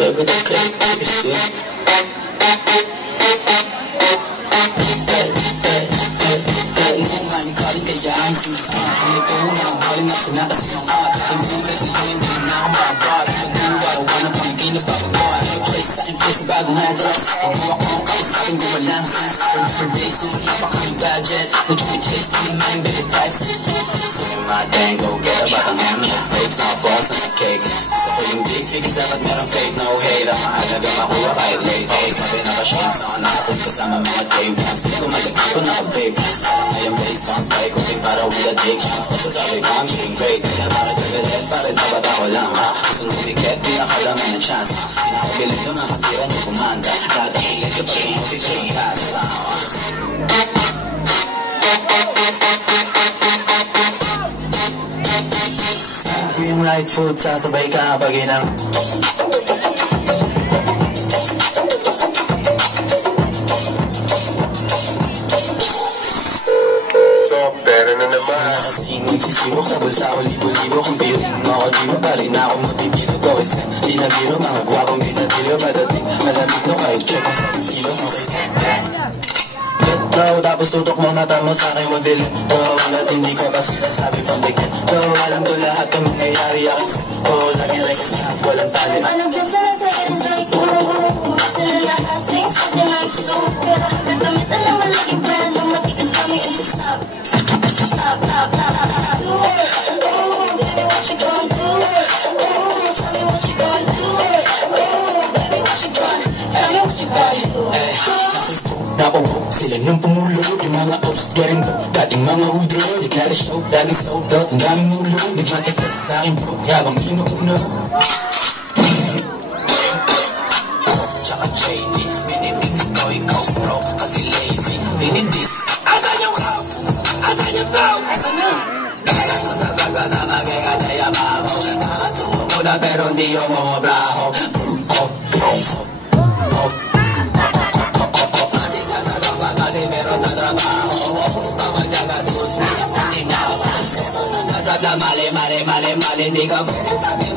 Baby, don't click, kiss you. Bagong address, huwag mo akong kausapin kung walang sense. Remember days, nung wala pa kaming budget, nag-chase pa naman yung baby types. Sige my dang, go get a batang hammer, plates, na falls, nasa cake. Gusto ko yung big figures, dapat merong fake, no hate. Ang mahalaga makuha kahit late. Okay, sabi naka-shades on, nakapun kasama mga day ones. Dito matagin ko naka-babe. Alam na yung base, pump fake, cooking para with addictions. Masasabi ko I'm getting great, kaya para develop, para dapat ako lang ha. Gusto nung umikit, di nakadami ng chance. Pinakabilang yung nakatira niyo kumanda. Dadahilan ka pa rin yung feature ng pasa. Yung right foot, sasabay ka pag inang Pero na naman Sisibo sa bulsa ko, libo-libo kung piling mo ako, di mabali na ako matitilo ko. Di na biro, mga gwapong binatilo. Padating, malamig no kahit check mo sa isilo. Get low, tapos tutok mo mata mo sa akin magdilim. At hindi ko pa sinasabi from the get go. Alam ko lahat ng mangyayari aking set. Lagi rekas na walang talent. Panog dyan sa nasa it's like sila nakasing something like stone. Pero agad damit na naman laging brand. Nung matigas kami into stop. Stop, stop, stop. Baby, what you gon' do? Tell me what you gon' do. Baby, what you gon' do? Tell me what you gon' do. Napawag sila ng pumulog. Yung mga ops getting dope. Dating mga hudro, di kala show. Laging sold out, ang daming ulo. Nagmatik ka sa akin bro, yabang inuuna. Tsaka shady, minimix ko ikaw bro. Kasi lazy, minidis. Asan yung crowd? Asan yung crowd? Asan na? Kaya ko sa gaga na magiging yabaho. Nakatuwa mo na pero hindi yung mga braho. Kasi meron na trabaho. Gusto magjaga to sleep. Mali, hindi ka pwede sabi